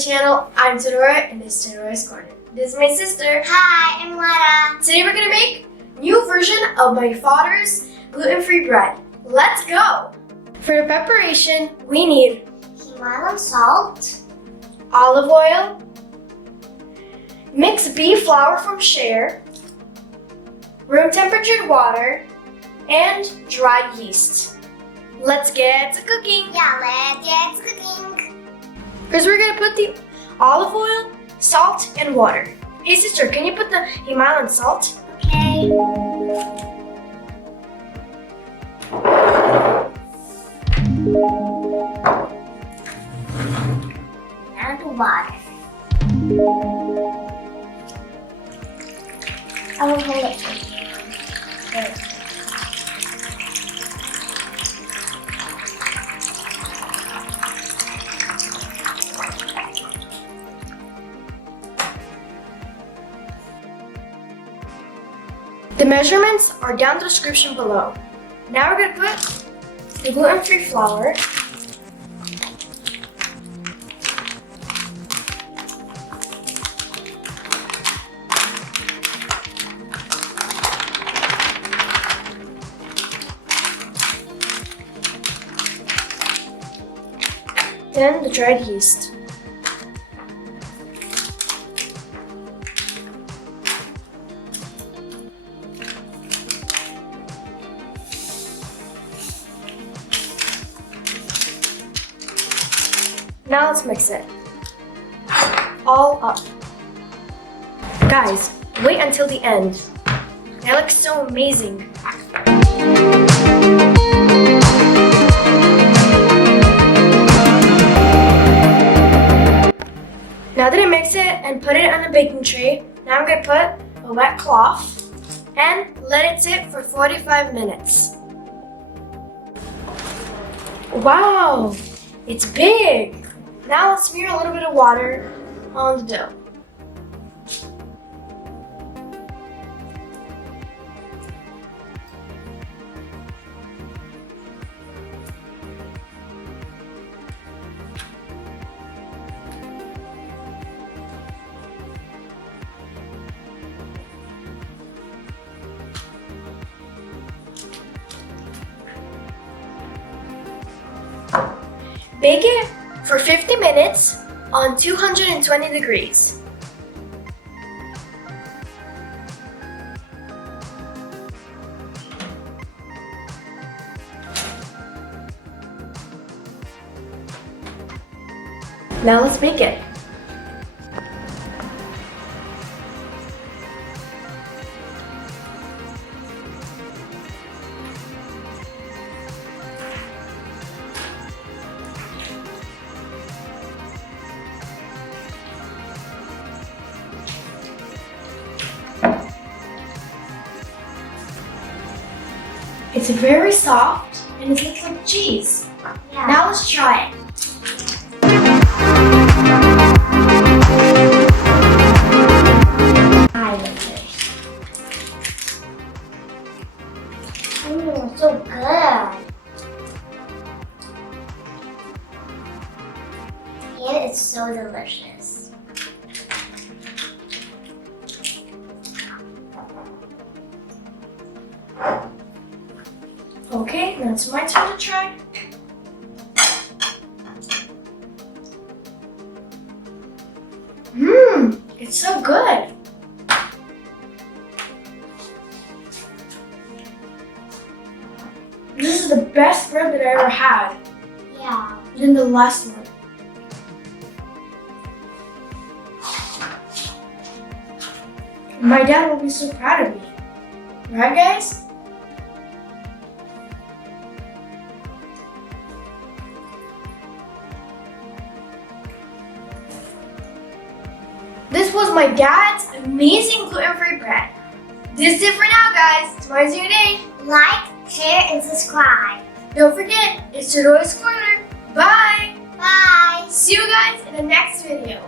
channel. I'm Tadora and this is Tadora's Corner. This is my sister. Hi, I'm Lara. Today we're gonna make a new version of my father's gluten-free bread. Let's go! For the preparation, we need Himalayan salt, olive oil, mixed beef flour from Schär, room temperature water, and dried yeast. Let's get to cooking. Yeah, let's get to cooking. First, we're gonna put the olive oil, salt, and water. Hey sister, can you put the Himalayan salt? Okay. Now the water. I will hold it. There. The measurements are down in the description below. Now we're gonna put the gluten-free flour, then the dried yeast. Now let's mix it all up. Guys, wait until the end. That looks so amazing. Now that I mix it and put it on a baking tray, now I'm gonna put a wet cloth and let it sit for 45 minutes. Wow, it's big. Now let's smear a little bit of water on the dough. Bake it for 50 minutes on 220 degrees. Now let's bake it. It's very soft and it looks like cheese. Yeah. Now let's try it. So good. And it's so delicious. Okay, now it's my turn to try. It's so good. This is the best bread that I ever had. Yeah. Than the last one. My dad will be so proud of me. Right, guys? This was my dad's amazing gluten-free bread. This is it for now, guys. Tomorrow's your day. Like, share, and subscribe. Don't forget, it's Tadora's Corner. Bye! Bye. See you guys in the next video.